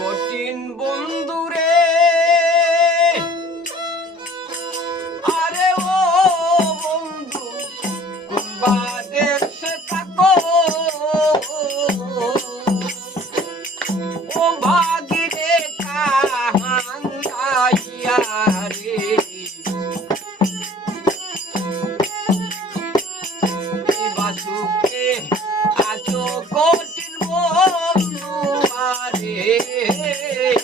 কঠিন বন্ধুরে Yay!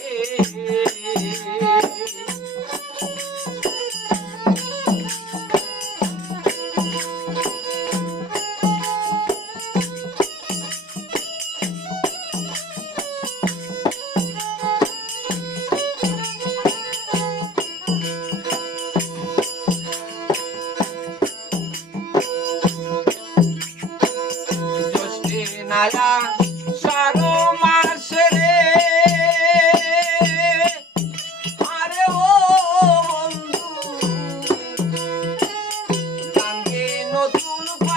Lulu.